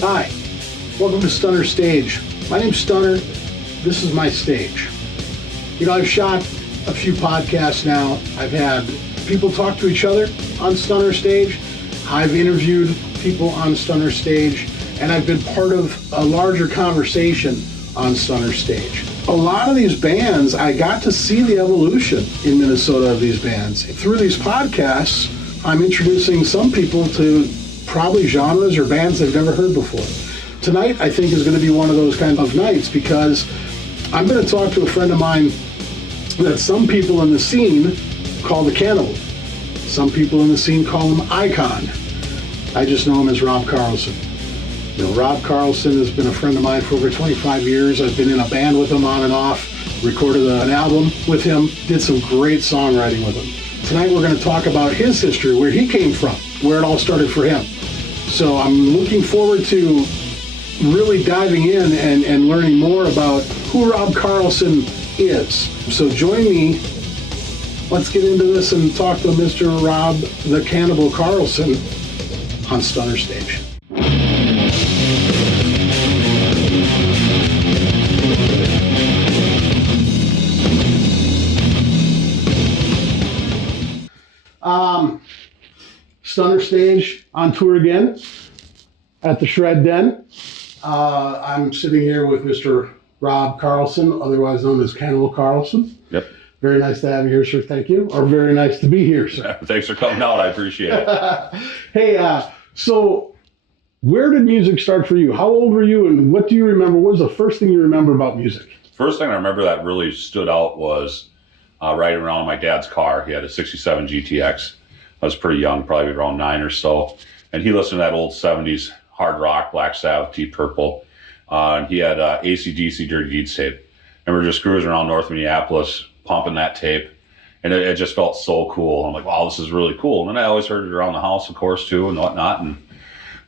Hi, welcome to Stunner Stage. My name's Stunner. This is my stage. You know, I've shot a few podcasts now. I've had people talk to each other on Stunner Stage. I've interviewed people on Stunner Stage, and I've been part of a larger conversation on Stunner Stage. A lot of these bands, I got to see the evolution in Minnesota of these bands. Through these podcasts, I'm introducing some people to probably genres or bands they've never heard before. Tonight, I think, is going to be one of those kind of nights because I'm going to talk to a friend of mine that some people in the scene call the Cannibal. Some people in the scene call him Icon. I just know him as Rob Carlson. You know, Rob Carlson has been a friend of mine for over 25 years. I've been in a band with him on and off, recorded an album with him, did some great songwriting with him. Tonight we're going to talk about his history, where he came from, where it all started for him. So I'm looking forward to really diving in and learning more about who Rob Carlson is. So join me. Let's get into this and talk to Mr. Rob the Cannibal Carlson on Stunner Stage. Stunner Stage on tour again at the Shred Den. I'm sitting here with Mr. Rob Carlson, otherwise known as Cannibal Carlson. Yep. Very nice to have you here, sir. Thank you. Or very nice to be here, sir. Thanks for coming out. I appreciate it. Hey, so where did music start for you? How old were you, and what do you remember? What was the first thing you remember about music? First thing I remember that really stood out was riding around in my dad's car. He had a 67 GTX. I was pretty young, probably around 9 or so. And he listened to that old 70s hard rock, Black Sabbath, Deep Purple. And he had AC/DC Dirty Deeds tape. And we were just cruising around North Minneapolis, pumping that tape. And it just felt so cool. I'm like, wow, this is really cool. And then I always heard it around the house, of course, too, and whatnot. And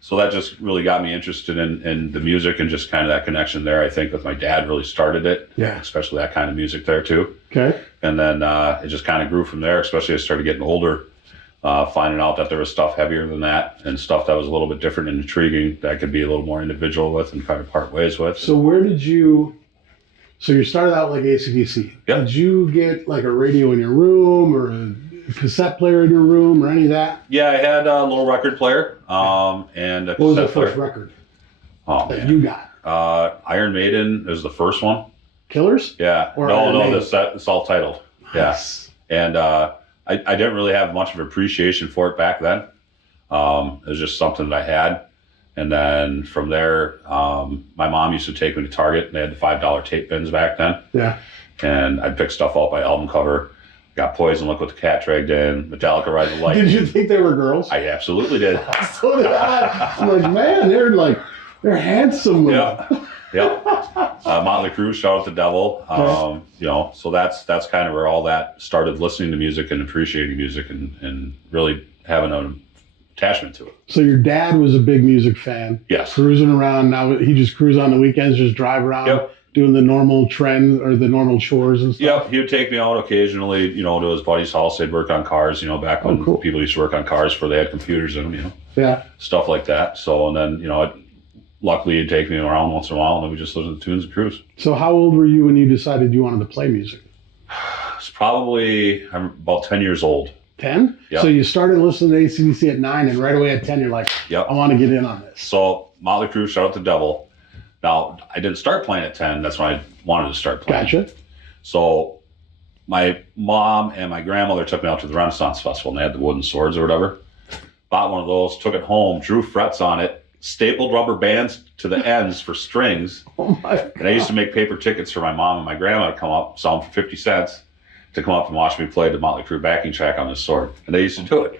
so that just really got me interested in the music, and just kind of that connection there, I think, with my dad really started it. Yeah. Especially that kind of music there, too. Okay. And then it just kind of grew from there, especially as I started getting older. Finding out that there was stuff heavier than that, and stuff that was a little bit different and intriguing that I could be a little more individual with and kind of part ways with. So you started out like AC/DC. Yep. Did you get like a radio in your room, or a cassette player in your room, or any of that? Yeah, I had a little record player and a cassette player. What was the first record that you got? Iron Maiden is the first one. Killers? Yeah. Or No, it's all titled. Nice. Yeah. And I didn't really have much of appreciation for it back then. It was just something that I had. And then from there, my mom used to take me to Target, and they had the $5 tape bins back then. Yeah. And I'd pick stuff out by album cover. Got Poison, Look What the Cat Dragged In, Metallica, Ride the Lightning. Did you think they were girls? I absolutely did. So did I. I'm like, man, they're handsome. Yep. Motley Crue, Shout Out the Devil. Okay. So that's kind of where all that started, listening to music and appreciating music and really having an attachment to it. So your dad was a big music fan. Yes. Cruising around. Now he just cruise on the weekends, just drive around. Yep. Doing the normal trends or the normal chores and stuff. Yep, he would take me out occasionally, to his buddy's house. They'd work on cars, back when cool. people used to work on cars before they had computers in them, Yeah. stuff like that. So, and then, luckily he'd take me around once in a while, and then we just listened to tunes and cruise. So how old were you when you decided you wanted to play music? I'm about 10 years old. 10? Yep. So you started listening to AC/DC at 9, and right away at 10 you're like, Yep. I want to get in on this. So Motley Crue, Shout Out the Devil. Now, I didn't start playing at 10. That's when I wanted to start playing. Gotcha. So my mom and my grandmother took me out to the Renaissance Festival, and they had the wooden swords or whatever. Bought one of those, took it home, drew frets on it, stapled rubber bands to the ends for strings. Oh my God. And I used to make paper tickets for my mom and my grandma to come up, sell them for 50 cents, to come up and watch me play the Motley Crue backing track on this sword. And they used to do it.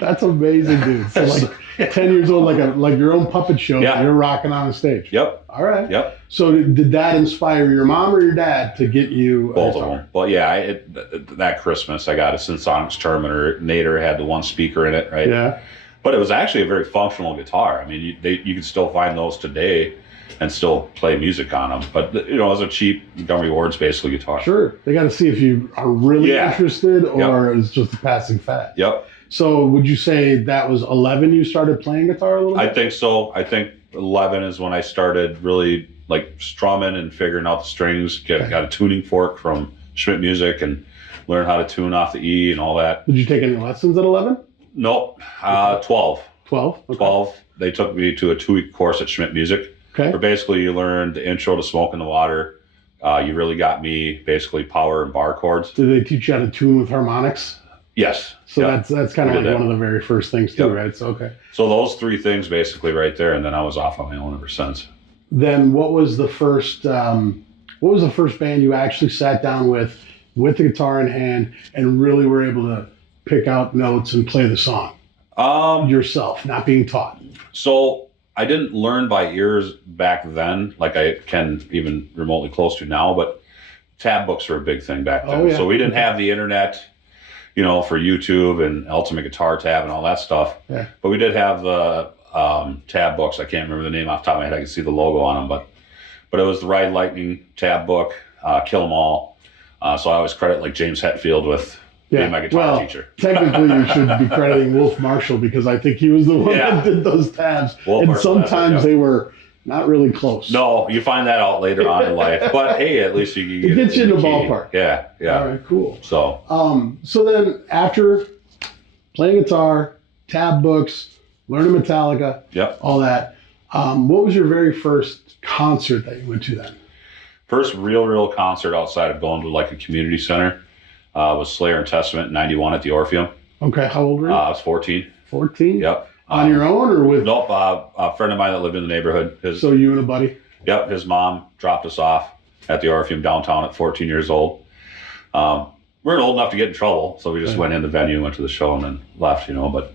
That's amazing, dude. So like 10 years old, like your own puppet show, Yeah. You're rocking on a stage. Yep. All right. Yep. So did that inspire your mom or your dad to get you a Both of guitar? them. Well, yeah, that Christmas I got a Sensonics Terminator, had the one speaker in it, right? Yeah. But it was actually a very functional guitar. I mean, you can still find those today and still play music on them. But, it was a cheap Montgomery Ward's basically guitar. Sure. They got to see if you are really interested or it's just a passing fad. Yep. So would you say that was 11 you started playing guitar a little bit? I think so. I think 11 is when I started really like strumming and figuring out the strings. Got a tuning fork from Schmidt Music and learned how to tune off the E and all that. Did you take any lessons at 11? Nope. 12. 12? Okay. 12. They took me to a 2-week course at Schmidt Music. Okay. Where basically you learned the intro to Smoke in the Water. You really got me basically power and bar chords. Did they teach you how to tune with harmonics? Yes. So that's kind of like one of the very first things too, Yep. right? So okay. So those 3 things basically right there, and then I was off on my own ever since. Then what was the first band you actually sat down with the guitar in hand and really were able to pick out notes and play the song yourself, not being taught? So I didn't learn by ears back then, like I can even remotely close to now, but tab books were a big thing back then. Oh, yeah. So we didn't have the internet, for YouTube and Ultimate Guitar Tab and all that stuff. Yeah. But we did have the tab books. I can't remember the name off the top of my head. I can see the logo on them, but it was the Ride Lightning tab book, Kill 'Em All. So I always credit like James Hetfield with being my guitar teacher. Technically, you should be crediting Wolf Marshall because I think he was the one that did those tabs. Wolf and Marshall, sometimes they were not really close. No, you find that out later on in life. But hey, at least you get it gets you in the ballpark. Yeah. All right, cool. So then after playing guitar, tab books, learning Metallica, yep. all that, what was your very first concert that you went to then? First real concert outside of going to like a community center was Slayer and Testament in 91 at the Orpheum. Okay, how old were you? I was 14. 14? Yep. On your own or with? Nope, a friend of mine that lived in the neighborhood. So you and a buddy? Yep, his mom dropped us off at the Orpheum downtown at 14 years old. We weren't old enough to get in trouble, so we just went in the venue, went to the show, and then left, but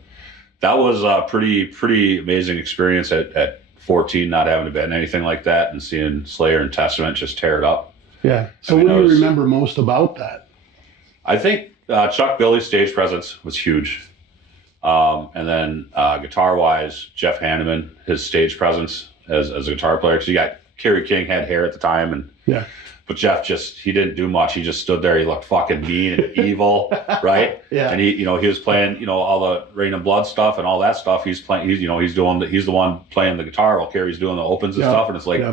that was a pretty amazing experience at 14, not having to bet anything like that and seeing Slayer and Testament just tear it up. Yeah. So what do you remember most about that? I think Chuck Billy's stage presence was huge. And then guitar-wise, Jeff Hanneman, his stage presence as a guitar player. Because you got Kerry King had hair at the time, but Jeff he didn't do much. He just stood there. He looked fucking mean and evil, right? Yeah. And he was playing, all the Rain and Blood stuff and all that stuff. He's playing. He's the one playing the guitar while Kerry's doing the opens and stuff. And it's like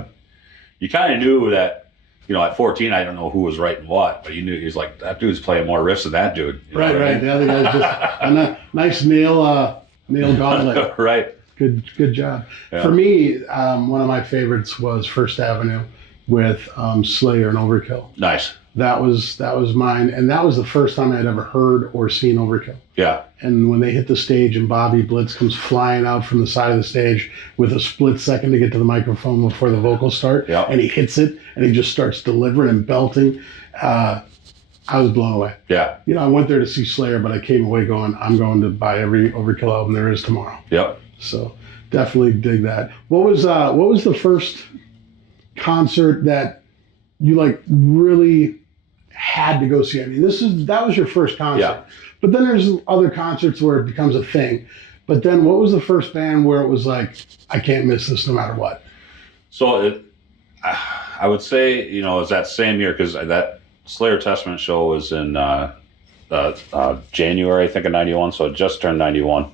you kind of knew that. At 14, I don't know who was writing what, but you knew he was like, that dude's playing more riffs than that dude. Right. The other guy's just a nice nail gauntlet. Right. Good job. Yeah. For me, one of my favorites was First Avenue with Slayer and Overkill. Nice. That was mine, and that was the first time I'd ever heard or seen Overkill. Yeah. And when they hit the stage and Bobby Blitz comes flying out from the side of the stage with a split second to get to the microphone before the vocals start, and he hits it and he just starts delivering and belting, I was blown away. Yeah. I went there to see Slayer, but I came away going, I'm going to buy every Overkill album there is tomorrow. Yep. So definitely dig that. What was the first concert that you really had to go see? I mean, that was your first concert. Yeah. But then there's other concerts where it becomes a thing. But then what was the first band where it was like, I can't miss this no matter what? So I would say, it was that same year, because that Slayer Testament show was in January, I think, of 91. So it just turned 91.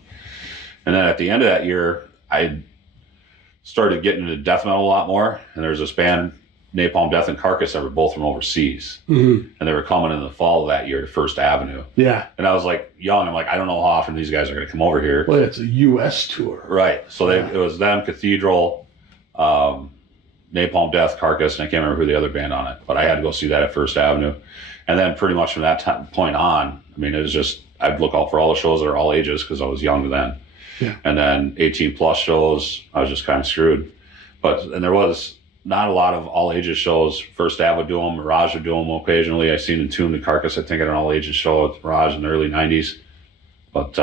And then at the end of that year, I started getting into death metal a lot more. And there's this band, Napalm Death and Carcass, that were both from overseas. Mm-hmm. And they were coming in the fall of that year to First Avenue. Yeah. And I was young. I'm I don't know how often these guys are going to come over here. Well, it's a U.S. tour. Right. So it was them, Cathedral, Napalm Death, Carcass, and I can't remember who the other band on it. But I had to go see that at First Avenue. And then pretty much from that point on, I mean, it was just, I'd look out for all the shows that are all ages because I was young then. Yeah. And then 18 plus shows, I was just kind of screwed. And there was not a lot of all ages shows. First Ave would do them, Mirage would do them occasionally. I seen Entombed and Carcass, I think, at an all ages show at Mirage in the early 90s. But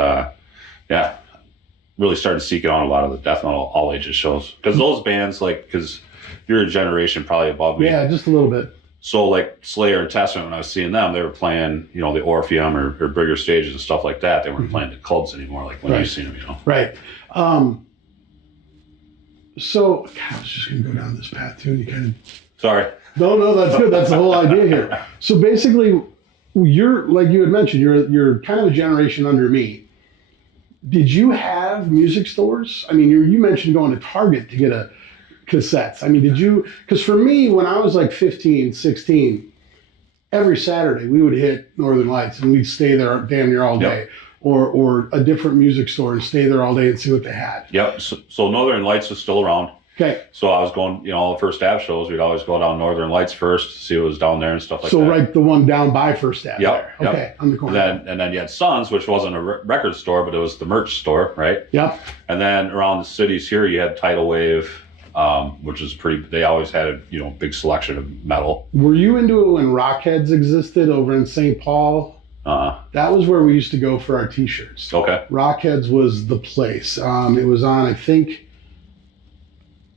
really started seeking on a lot of the death metal all ages shows. Because those bands, because you're a generation probably above me. Yeah, just a little bit. So Slayer and Testament, when I was seeing them, they were playing, the Orpheum or bigger stages and stuff like that. They weren't playing the clubs anymore, when you seen them, Right. So, God, I was just going to go down this path too. You kind of. Sorry. No, that's good. That's the whole idea here. So basically, you're, like you had mentioned, you're kind of a generation under me. Did you have music stores? I mean, you mentioned going to Target to get a cassettes. I mean, did you? Because for me, when I was like 15, 16, every Saturday we would hit Northern Lights and we'd stay there damn near all day. Yep. Or a different music store and stay there all day and see what they had. Yep. So Northern Lights is still around. Okay. So I was going, all the first Ave shows, we'd always go down Northern Lights first to see what was down there and stuff like that. So right, the one down by First Ave. Yep. There. Okay, on the corner. And then you had Sons, which wasn't a record store, but it was the merch store, right? Yep. And then around the cities here, you had Tidal Wave, which is they always had a big selection of metal. Were you into it when Rockheads existed over in St. Paul? That was where we used to go for our t-shirts. Okay. Rockheads was the place. It was on, I think,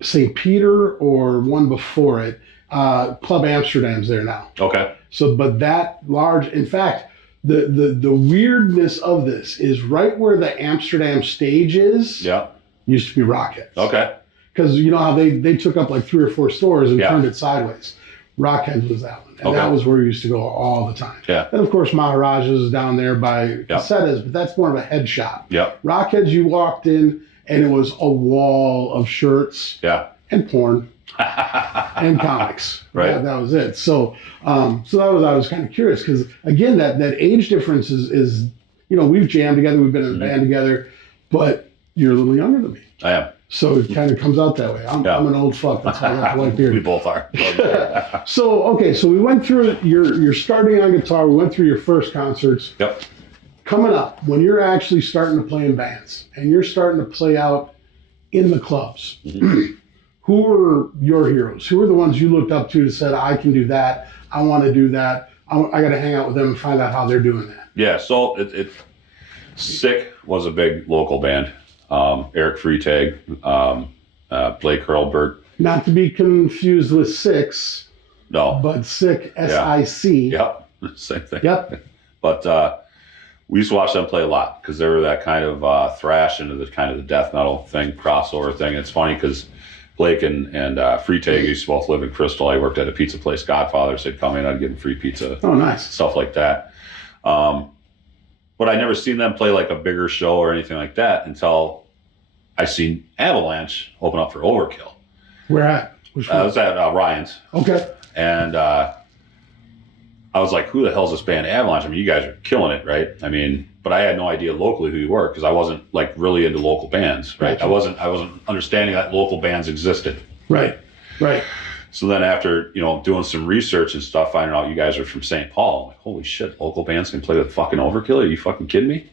St. Peter or one before it. Club Amsterdam's there now. Okay. So, but that large, in fact, the weirdness of this is right where the Amsterdam stage is. Yeah. Used to be Rockheads. Okay. Because you know how they took up like 3 or 4 stores and Yeah. turned it sideways. Rockheads was that one. And Okay. that was where we used to go all the time. Yeah. And of course, Maharaja's down there by Yep. Cassetta's, but that's more of a head shop. Yep. Rockheads, you walked in and it was a wall of shirts Yeah. and porn and comics. Right. Yeah, that was it. So, so that was, I was kind of curious because again, that age difference is, we've jammed together, we've been in a band together, but you're a little younger than me. I am. So it kind of comes out that way. I'm an old fuck. That's why I got the white beard. We both are. So we went through you're starting on guitar. We went through your first concerts. Yep. Coming up, when you're actually starting to play in bands and you're starting to play out in the clubs, who were your heroes? Who were the ones you looked up to said, I can do that. I want to do that. I got to hang out with them and find out how they're doing that. Yeah. So Sick was a big local band. Eric Freitag, Blake Hurlbert. Not to be confused with Six, No. but Sick, S-I-C. Yep. Same thing. Yep. But we used to watch them play a lot because they were that kind of thrash into the kind of the death metal thing, crossover thing. It's funny because Blake and Freitag used to both live in Crystal. I worked at a pizza place, Godfather's. They'd come in, I'd give them free pizza. Oh, nice. Stuff like that. But I never seen them play like a bigger show or anything like that until I seen Avalanche open up for Overkill. Where at? Which one? I was at Ryan's. Okay. And I was like, who the hell's this band Avalanche? I mean, you guys are killing it, right? I mean, but I had no idea locally who you were because I wasn't like really into local bands, right? Gotcha. I wasn't understanding that local bands existed. Right. So then after, doing some research and stuff, finding out you guys are from St. Paul, I'm like, holy shit, local bands can play with fucking Overkill? Are you fucking kidding me?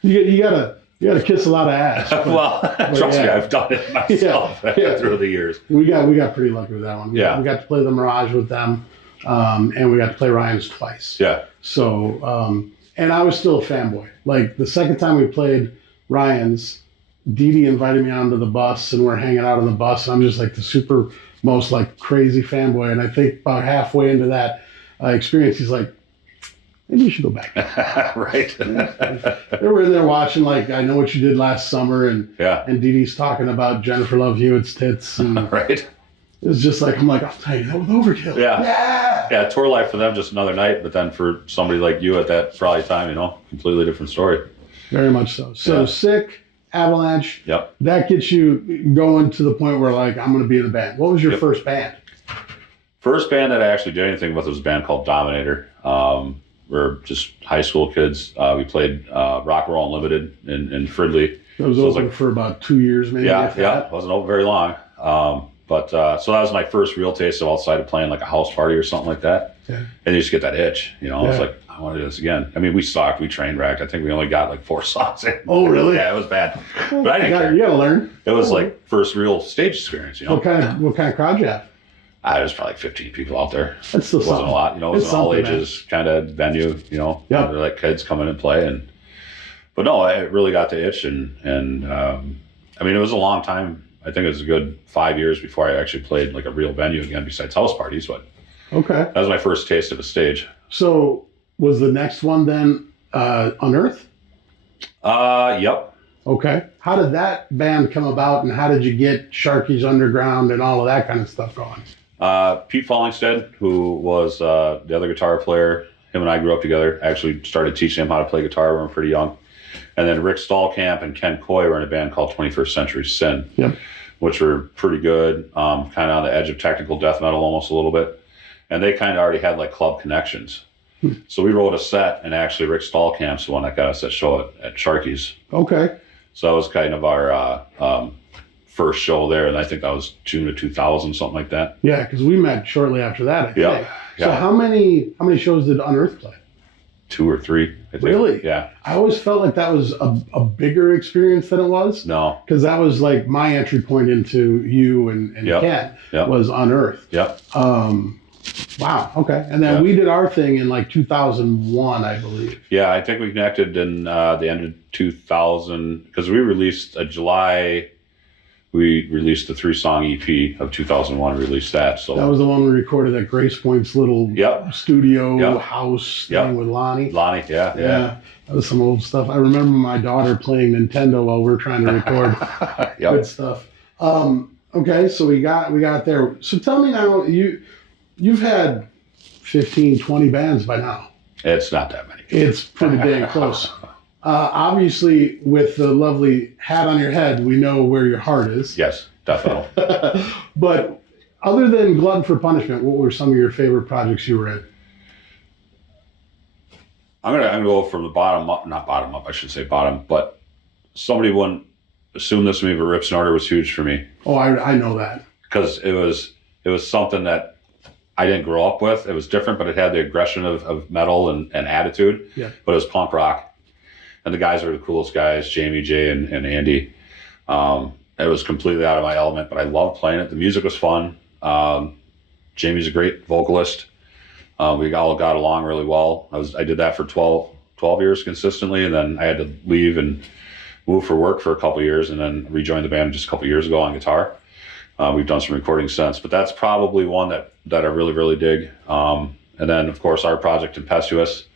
You gotta kiss a lot of ass. But trust me, I've done it myself through the years. We got pretty lucky with that one. Yeah. We got to play the Mirage with them, and we got to play Ryan's twice. Yeah. So, and I was still a fanboy. Like the second time we played Ryan's, Dee Dee invited me onto the bus, and we're hanging out on the bus. And I'm just like the super most like crazy fanboy. And I think about halfway into that experience, he's like, maybe you should go back. Right. They were in there watching like I Know What You Did Last Summer, and Dee Dee's talking about Jennifer Love Hewitt's tits. And right. It was just like, I'm like, I'll tell you that with Overkill. Yeah, tour life for them, just another night. But then for somebody like you at that probably time, completely different story. Very much so. So Sick, Avalanche. Yep. That gets you going to the point where like, I'm going to be in a band. What was your first band? First band that I actually did anything with was a band called Dominator. We're just high school kids. We played Rock and Roll Unlimited in Fridley. It was open for about 2 years, maybe. Yeah. Wasn't open very long. But so that was my first real taste of outside of playing like a house party or something like that. Yeah. And you just get that itch, I was like, I want to do this again. I mean, we sucked. We train wrecked. I think we only got like 4 songs in. Oh, really? Yeah, it was bad. But I didn't care. You got to learn. It was like first real stage experience, What kind of crowd you have? There's probably like 15 people out there. That's still wasn't a lot. It was an all ages kind of venue, Yeah. They're like kids come in and play. But no, I really got the itch. And I mean, it was a long time. I think it was a good 5 years before I actually played like a real venue again besides house parties. But that was my first taste of a stage. So was the next one then Unearth? Yep. Okay. How did that band come about, and how did you get Sharky's Underground and all of that kind of stuff going? Pete Fallingstead, who was the other guitar player, him and I grew up together. Actually started teaching him how to play guitar when we were pretty young. And then Rick Stallkamp and Ken Coy were in a band called 21st Century Sin, Yep. which were pretty good, kind of on the edge of technical death metal almost a little bit. And they kind of already had like club connections. So we wrote a set, and actually Rick Stallkamp's the one that got us that show at Sharky's. Okay. So that was kind of our first show there, and I think that was June of 2000, something like that. Yeah, because we met shortly after that, I think. So Yeah. how many shows did Unearth play? 2 or 3, I think. Really? Yeah. I always felt like that was a bigger experience than it was. No. Because that was like my entry point into you and Yep. Ken Yep. was Unearth. Yep. Wow. Okay. And then we did our thing in like 2001, I believe. Yeah, I think we connected in the end of 2000, because we released we released the 3-song EP of 2001, released that. So That was the one we recorded at Grace Point's little studio house thing with Lonnie. Lonnie, yeah. That was some old stuff. I remember my daughter playing Nintendo while we were trying to record. Good stuff. Okay, so we got there. So tell me now, you've had 15, 20 bands by now. It's not that many. It's pretty dang close. Obviously, with the lovely hat on your head, we know where your heart is. Yes, definitely. But other than Glutton for Punishment, what were some of your favorite projects you were in? I'm gonna go from the bottom up, not bottom up, I should say bottom, but somebody wouldn't assume this of me, but Rip Snorter was huge for me. Oh, I know that. Because it was something that I didn't grow up with. It was different, but it had the aggression of metal and attitude. Yeah. But it was punk rock. And the guys were the coolest guys, Jamie, Jay, and Andy. It was completely out of my element, but I loved playing it. The music was fun. Jamie's a great vocalist. We all got along really well. I did that for 12 years consistently, and then I had to leave and move for work for a couple of years, and then rejoined the band just a couple of years ago on guitar. We've done some recordings since, but that's probably one that I really, really dig. And then, of course, our project Tempestuous,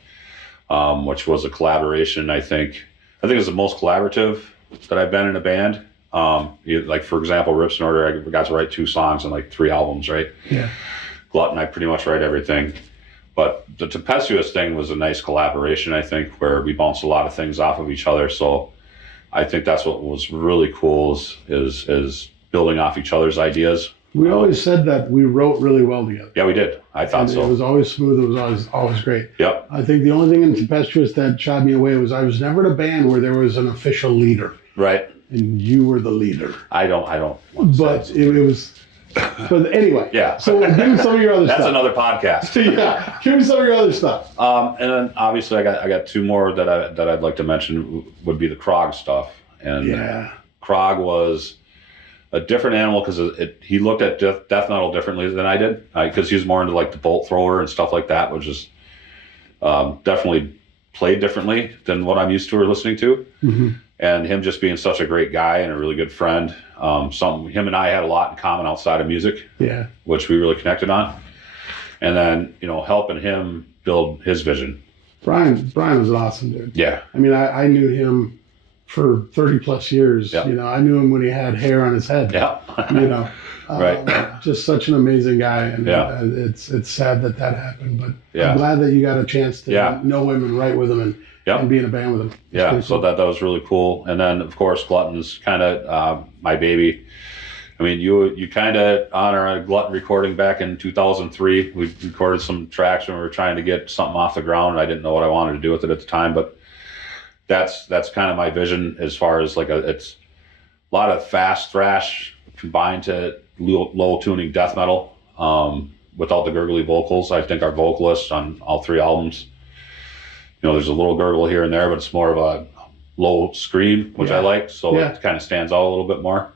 which was a collaboration. I think it was the most collaborative that I've been in a band. Like, for example, Rip Snorter, I got to write 2 songs on like 3 albums, right? Yeah. Glutton, I pretty much write everything. But the Tempestuous thing was a nice collaboration, I think, where we bounced a lot of things off of each other. So I think that's what was really cool is building off each other's ideas. We always said that we wrote really well together. Yeah, we did. I thought so. It was always smooth. It was always great. Yep. I think the only thing in Tempestuous that shied me away was I was never in a band where there was an official leader. Right. And you were the leader. I don't. Want to but say it was. But anyway. Yeah. So give me some of your other stuff. That's another podcast. Yeah. Give me some of your other stuff. And then obviously I got 2 more that I'd like to mention would be the Krog stuff. And Krog was a different animal because he looked at death metal differently than I did, because he was more into like the bolt thrower and stuff like that, which is definitely played differently than what I'm used to or listening to. Mm-hmm. And him just being such a great guy and a really good friend. Him and I had a lot in common outside of music, which we really connected on. And then, helping him build his vision. Brian was an awesome dude. Yeah. I mean, I knew him for 30 plus years. Yep. I knew him when he had hair on his head. Yeah. Right. Just such an amazing guy. And it's sad that happened, but I'm glad that you got a chance to know him and write with him and be in a band with him. So that was really cool. And then, of course, Glutton's kind of my baby. I mean, you kind of on our Glutton recording back in 2003, we recorded some tracks when we were trying to get something off the ground, and I didn't know what I wanted to do with it at the time, but that's kind of my vision as far as it's a lot of fast thrash combined to low tuning death metal without the gurgly vocals. I think our vocalists on all 3 albums, there's a little gurgle here and there, but it's more of a low scream, which I like. So it kind of stands out a little bit more.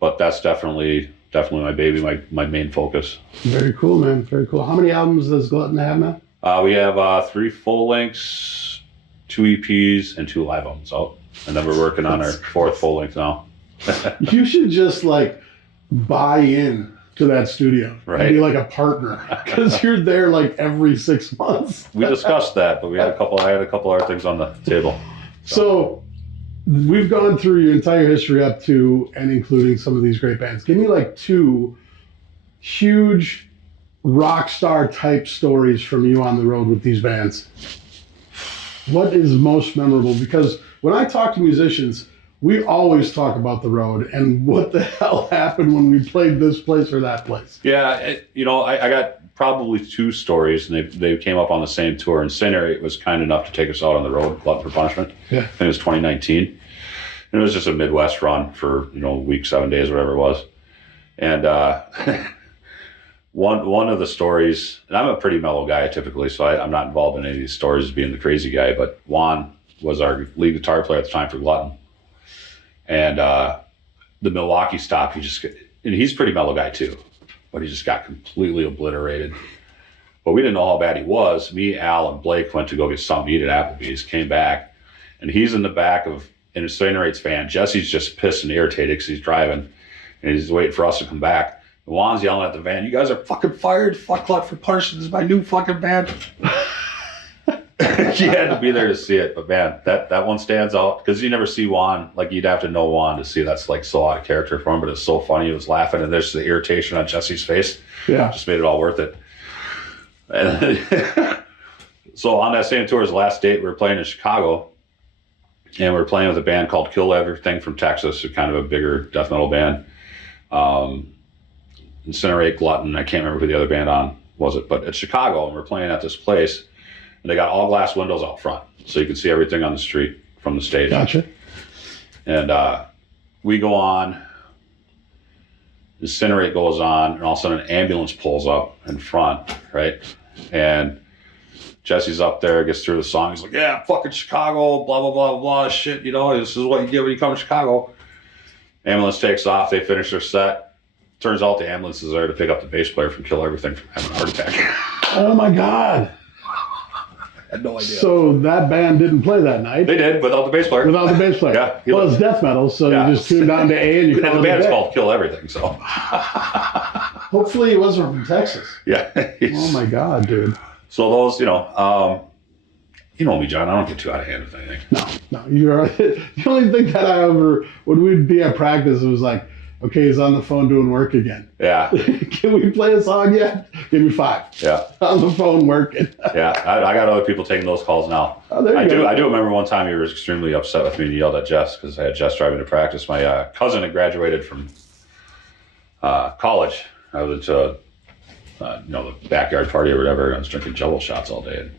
But that's definitely my baby, my main focus. Very cool, man. Very cool. How many albums does Glutton have now? We have 3 full lengths, 2 EPs, and 2 live albums out. And then we're working on our 4th full length now. You should just buy in to that studio. Right. And be like a partner, because you're there every 6 months. We discussed that, but I had a couple other things on the table. So we've gone through your entire history up to and including some of these great bands. Give me 2 huge rock star type stories from you on the road with these bands. What is most memorable? Because when I talk to musicians, we always talk about the road and what the hell happened when we played this place or that place. Yeah, I got probably 2 stories, and they came up on the same tour. Incinerate was kind enough to take us out on the road, Glutton for Punishment. Yeah. I think it was 2019. And it was just a Midwest run for, a week, 7 days, whatever it was. And one of the stories, and I'm a pretty mellow guy typically, so I'm not involved in any of these stories being the crazy guy, but Juan was our lead guitar player at the time for Glutton. And the Milwaukee stop, and he's a pretty mellow guy too, but he just got completely obliterated. But we didn't know how bad he was. Me, Al, and Blake went to go get something to eat at Applebee's, came back, and he's in the back of an Incinerate's van. Jesse's just pissed and irritated because he's driving, and he's waiting for us to come back. And Juan's yelling at the van, "You guys are fucking fired. Fuck Glutton for Punishment. This is my new fucking band." She had to be there to see it, but man, that one stands out because you never see Juan. Like, you'd have to know Juan to see that's like so out of character for him, but it's so funny. He was laughing, and there's the irritation on Jesse's face. Yeah, just made it all worth it. And so on that same tour, as the last date, we were playing in Chicago, and we were playing with a band called Kill Everything from Texas, a kind of a bigger death metal band. Incinerate, Glutton, I can't remember who the other band on was it, but it's Chicago, and we're playing at this place. And they got all glass windows out front, so you can see everything on the street from the stage. Gotcha. And we go on, Incinerate goes on, and all of a sudden an ambulance pulls up in front, right? And Jesse's up there, gets through the song. He's like, "Yeah, fucking Chicago, blah, blah, blah, blah, shit, this is what you get when you come to Chicago." Ambulance takes off, they finish their set. Turns out the ambulance is there to pick up the bass player from Kill Everything from having a heart attack. Oh my God. I had no idea. So that band didn't play that night? They did, without the bass player. Without the bass player. Yeah. Well, it's death metal, so Yeah. you just tune down to A and you call And it the band's a day. called Kill Everything, so. Hopefully it wasn't from Texas. Yeah. Oh my God, dude. So those, you know me, John, I don't get too out of hand with anything. No, you're the only thing that I ever, when we'd be at practice, it was like, okay, he's on the phone doing work again. Yeah. Can we play a song yet? Give me 5. Yeah. On the phone working. Yeah. I got other people taking those calls now. Oh, there you go. I do remember one time he was extremely upset with me and yelled at Jess because I had Jess driving to practice. My cousin had graduated from college. I was into, the backyard party or whatever. I was drinking Jello shots all day.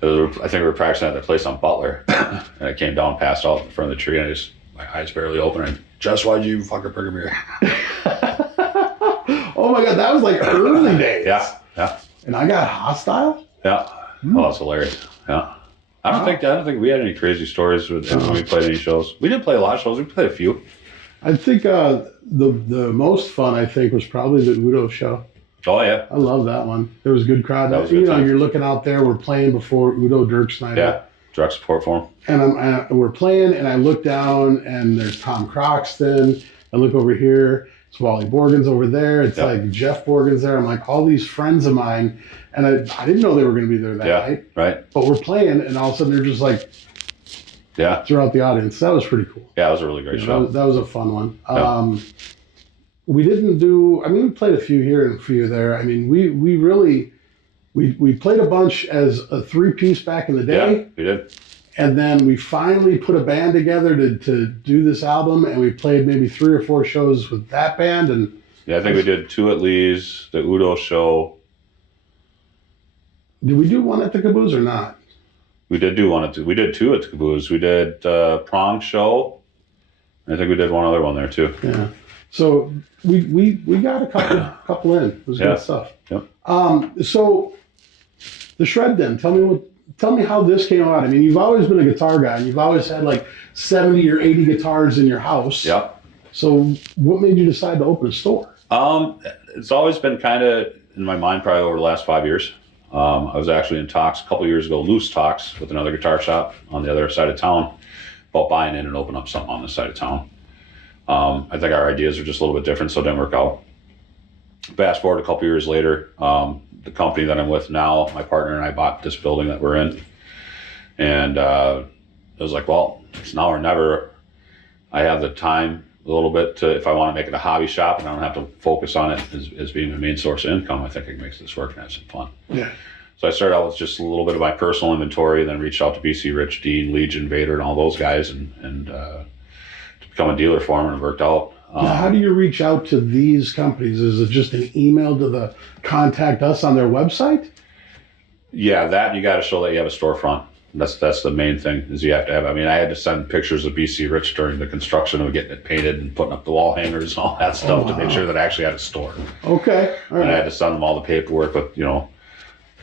And I think we were practicing at the place on Butler. And I came down, passed out in front of the tree, and my eyes barely open. And Jess, why'd you fucking bring him here? Oh my God, that was like early days. Yeah. And I got hostile? Yeah. Oh, that's hilarious. Yeah. I don't think we had any crazy stories when we played any shows. We did play a lot of shows. We played a few. I think the most fun, I think, was probably the Udo show. Oh, yeah. I love that one. There was a good crowd. That was a good time. You're looking out there. We're playing before Udo Dirksnyder. Yeah. Direct support for him. And we're playing, and I look down, and there's Tom Croxton. I look over here. It's Wally Borgen's over there. It's like Jeff Borgen's there. I'm like, all these friends of mine. And I didn't know they were going to be there that night. Right. But we're playing, and all of a sudden they're just like, throughout the audience. That was pretty cool. Yeah, it was a really great show. That was a fun one. Yeah. We didn't do, we played a few here and a few there. We really played a bunch as a 3-piece back in the day. Yeah, we did. And then we finally put a band together to do this album, and we played maybe 3 or 4 shows with that band. And yeah, I think we did 2 at Lee's, the Udo show. Did we do one at the Caboose or not? We did do one we did 2 at the Caboose. We did Prong show. I think we did one other one there too. Yeah. So we got a couple in. It was good stuff. Yep. So the Shred Den, tell me how this came about. You've always been a guitar guy, and you've always had like 70 or 80 guitars in your house. Yep. So what made you decide to open a store? It's always been kind of in my mind probably over the last 5 years. I was actually in talks a couple years ago, loose talks with another guitar shop on the other side of town about buying in and open up something on this side of town. I think our ideas are just a little bit different, so it didn't work out. Fast forward a couple years later, the company that I'm with now, my partner and I bought this building that we're in. And it was like, well, it's now or never. I have the time a little bit to, if I want to make it a hobby shop and I don't have to focus on it as being the main source of income, I think it makes this work and have some fun. Yeah. So I started out with just a little bit of my personal inventory, then reached out to BC Rich, Dean, Legion, Vader, and all those guys, and to become a dealer for them, and it worked out. Now, how do you reach out to these companies? Is it just an email to the contact us on their website? Yeah, that you got to show that you have a storefront. That's the main thing is you have to have. I mean, I had to send pictures of BC Rich during the construction of getting it painted and putting up the wall hangers and all that stuff to make sure that I actually had a store. Okay, all right. And I had to send them all the paperwork, but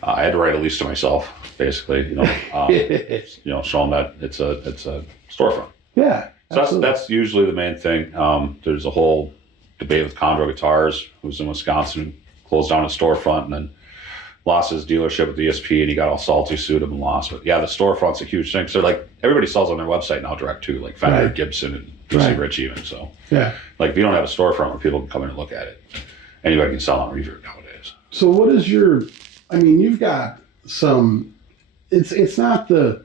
I had to write a lease to myself, basically. Show them that it's a storefront. Yeah. So that's usually the main thing. There's a whole debate with Condor Guitars, who's in Wisconsin, closed down a storefront and then lost his dealership with ESP, and he got all salty, sued him, and lost. But yeah, the storefront's a huge thing. So like everybody sells on their website now direct too, like Fender, Right. Gibson, and BC Rich even. So Yeah. like if you don't have a storefront where people can come in and look at it, anybody can sell on Reverb nowadays. So what is you've got some, it's not the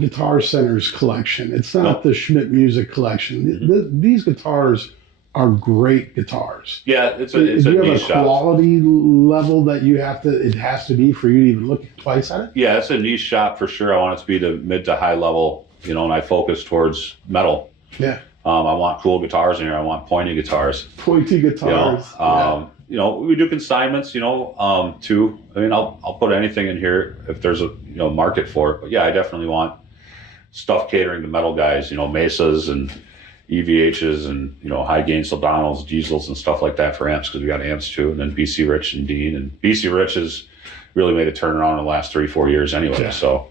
Guitar Center's collection. It's not the Schmidt Music collection. These guitars are great guitars. Yeah, it's a Do you have niche a shop. quality level that it has to be for you to even look twice at it? Yeah, it's a niche shop for sure. I want it to be the mid to high level, and I focus towards metal. Yeah. I want cool guitars in here. I want pointy guitars. Pointy guitars. We do consignments, too. I mean, I'll put anything in here if there's a market for it. But yeah, I definitely want stuff catering to metal guys, Mesas and EVHs and high gain Soldano's, diesels and stuff like that for amps, because we got amps too. And then BC Rich and Dean, and BC Rich has really made a turnaround in the last 3-4 years anyway. Yeah. So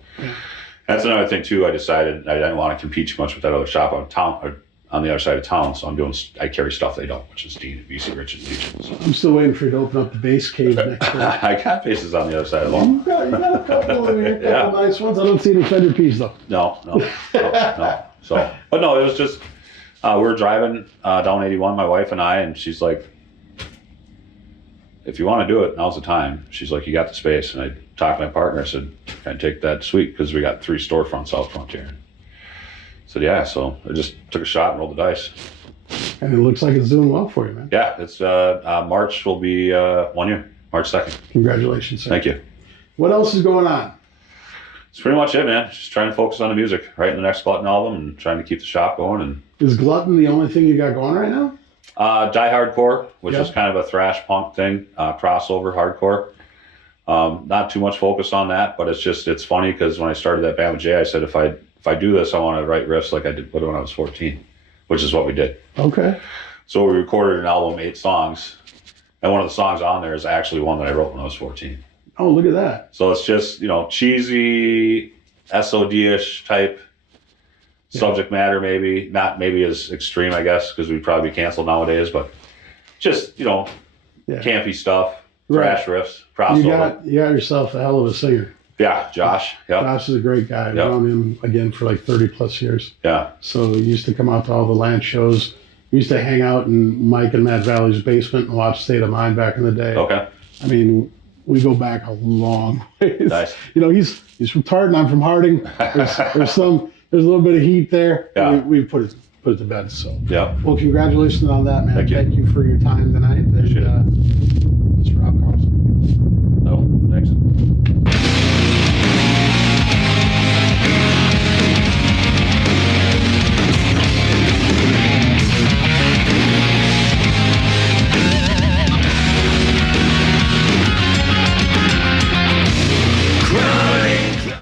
that's another thing too. I decided I didn't want to compete too much with that other shop on the other side of town. So I carry stuff they don't, which is Dean and BC Rich and Legion. So. I'm still waiting for you to open up the bass cage next door. I got bases on the other side of the lawn. You got a couple over here, a couple nice ones. I don't see any Fender piece though. No. So, but no, it was just we were driving down 81, my wife and I, and she's like, "If you want to do it, now's the time." She's like, "You got the space." And I talked to my partner. I said, "Can I take that suite?" Because we got 3 storefronts out front here. I said, "Yeah." So I just took a shot and rolled the dice. And it looks like it's doing well for you, man. Yeah, it's March will be 1 year, March 2nd. Congratulations, sir. Thank you. What else is going on? It's pretty much it, man. Just trying to focus on the music, writing the next Glutton album, and trying to keep the shop going. And Is Glutton the only thing you got going right now? Die Hardcore, which Yep. is kind of a thrash punk thing, crossover hardcore. Not too much focus on that, but it's funny because when I started that band with Jay, I said if I do this, I want to write riffs like I did when I was 14, which is what we did. Okay. So we recorded an album, 8 songs, and one of the songs on there is actually one that I wrote when I was 14. Oh, look at that. So it's just, cheesy, SOD-ish type subject matter, maybe. Not maybe as extreme, I guess, because we'd probably be canceled nowadays, but just, campy stuff, thrash riffs, crossover. You got yourself a hell of a singer. Yeah, Josh. Yep. Josh is a great guy. I've known him, again, for like 30 plus years. Yeah. So he used to come out to all the land shows. We used to hang out in Mike and Matt Valley's basement and watch State of Mind back in the day. Okay. I mean, we go back a long ways. Nice. He's from Tartan. I'm from Harding. There's a little bit of heat there. Yeah. We put it to bed. So Yeah. well, congratulations on that, man. Thank you. Thank you for your time tonight. And, Appreciate it.